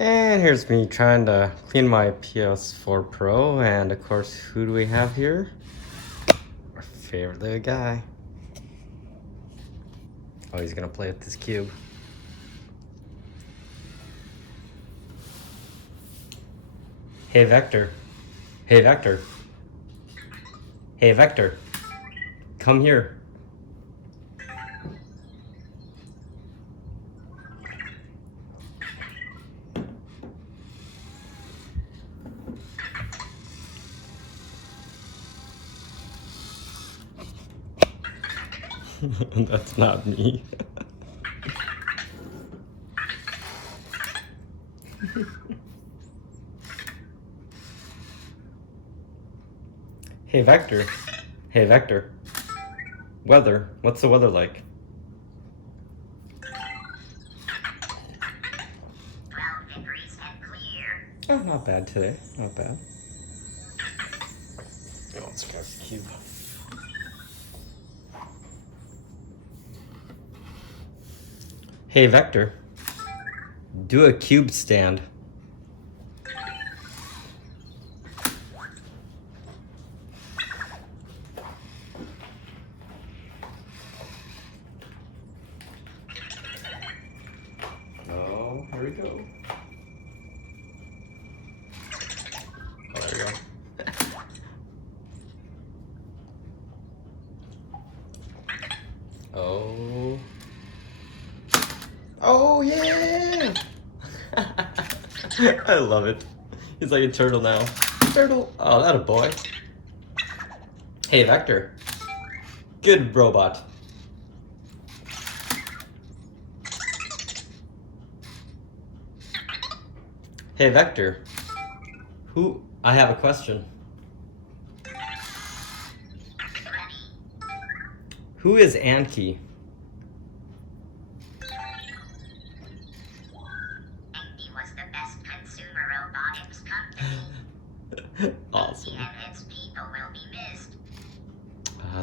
And here's me trying to clean my PS4 Pro, and of course, who do we have here? Our favorite little guy. Oh, he's gonna play with this cube. Hey Vector. Hey Vector. Hey Vector. Come here. That's not me. Hey Vector. Hey Vector. Weather. What's the weather like? 12 degrees and clear. Oh, not bad today. Not bad. Oh, let's grab the cube. Hey Vector. Do a cube stand. Oh, here we go. Oh, there we go. Oh. Oh, yeah! I love it. He's like a turtle now. Turtle. Oh, that a boy. Hey, Vector. Good robot. Hey, Vector. I have a question. Who is Anki? Anki was the best consumer robotics company. Awesome. And its people will be missed.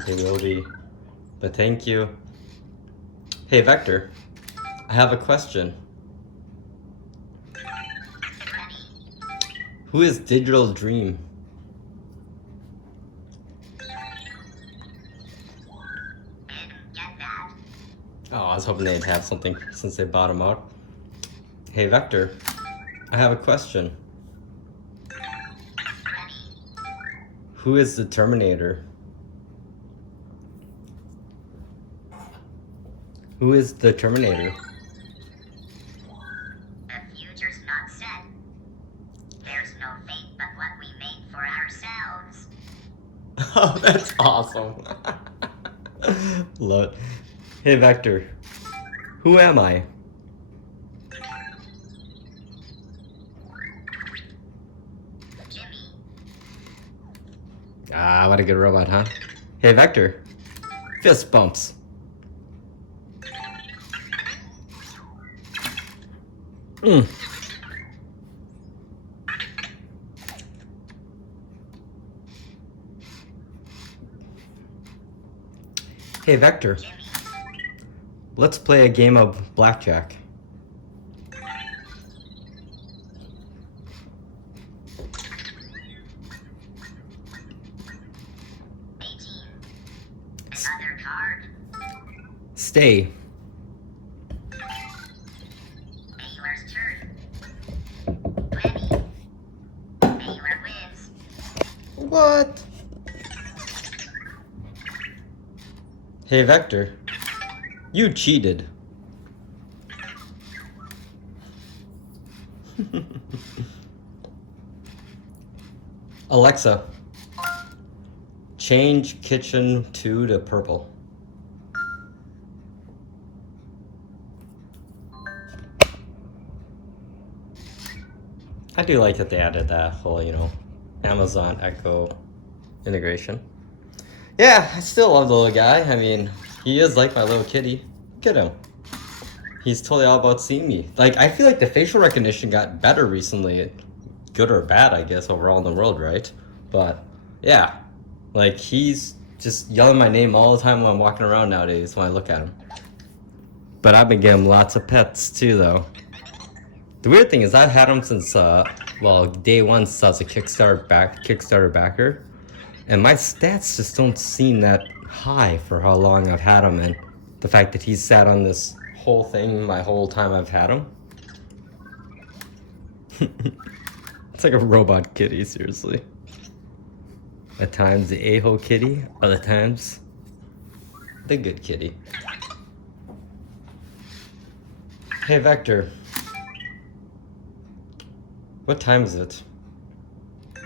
They will be. But thank you. Hey, Vector. I have a question. Who is Digital Dream? Didn't get that. Oh, I was hoping they'd have something since they bought him out. Hey, Vector. I have a question. Who is the Terminator? Who is the Terminator? The future's not set. There's no fate but what we make for ourselves. Oh, that's awesome. Love it. Hey, Vector. Who am I? Jimmy. Ah, what a good robot, huh? Hey, Vector. Fist bumps. Mm. Hey, Vector. Jimmy. Let's play a game of blackjack. Another card. Stay. Baylor's turn. 20. Baylor wins. What? Hey, Vector. You cheated. Alexa, change kitchen 2 to purple. I do like that they added that whole, Amazon Echo integration. Yeah, I still love the little guy. I mean, he is like my little kitty. Look at him. He's totally all about seeing me. Like, I feel like the facial recognition got better recently. Good or bad, I guess, overall in the world, right? But, yeah. Like, he's just yelling my name all the time when I'm walking around nowadays when I look at him. But I've been getting lots of pets, too, though. The weird thing is I've had him since well, day one since I was a Kickstarter backer, and my stats just don't seem that high for how long I've had him, and the fact that he's sat on this whole thing my whole time I've had him. It's like a robot kitty, seriously. At times the a-hole kitty, other times the good kitty. Hey Vector, what time is it? 5:59.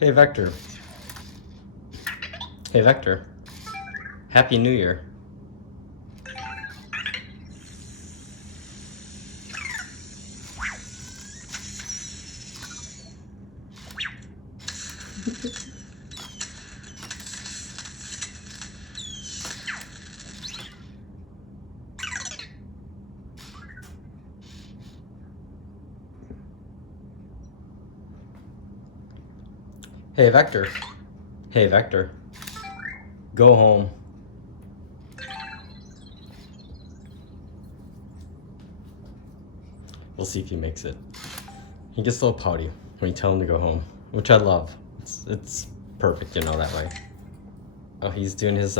Hey Vector. Hey Vector. Happy New Year. Hey Vector. Hey Vector. Go home. We'll see if he makes it. He gets a little pouty when you tell him to go home, which I love. It's perfect, you know, that way. Oh, he's doing his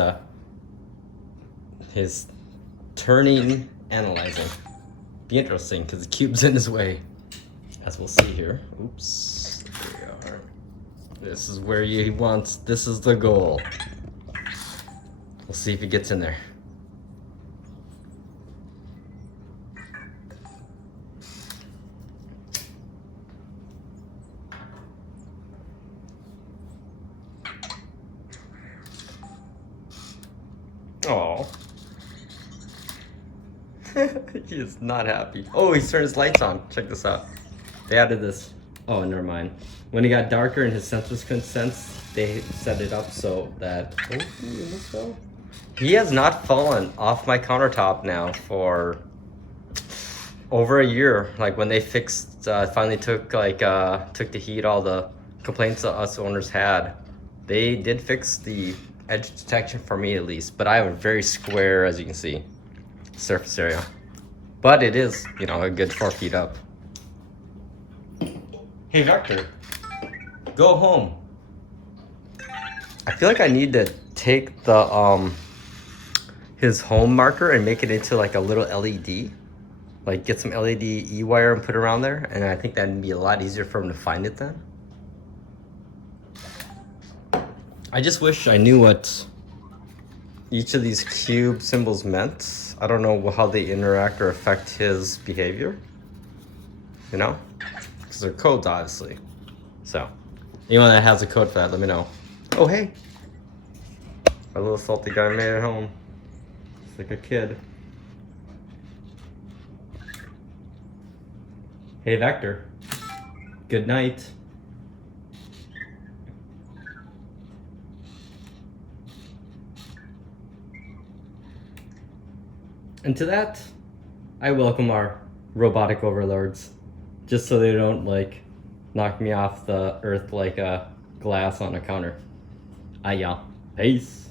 turning, analyzing. Be interesting because the cube's in his way, as we'll see here. Oops, there we are. This is where he wants. This is the goal. We'll see if he gets in there. Oh. He is not happy. Oh, he's turned his lights on. Check this out. They added this. Oh, never mind. When it got darker and his sensors couldn't sense, they set it up so that... Oh, he almost fell. He has not fallen off my countertop now for over a year. Like when they fixed, finally took the heat, all the complaints that us owners had. They did fix the edge detection for me at least, but I have a very square, as you can see, surface area. But it is, you know, a good 4 feet up. Hey Vector, go home. I feel like I need to take the his home marker and make it into like a little LED. Like get some LED E-wire and put it around there, and I think that'd be a lot easier for him to find it then. I just wish I knew what each of these cube symbols meant. I don't know how they interact or affect his behavior, you know? Because they're codes, obviously. So, anyone that has a code for that, let me know. Oh, hey. My little salty guy made it home. It's like a kid. Hey, Vector. Good night. And to that, I welcome our robotic overlords, just so they don't like knock me off the earth like a glass on a counter. Y'all. Peace.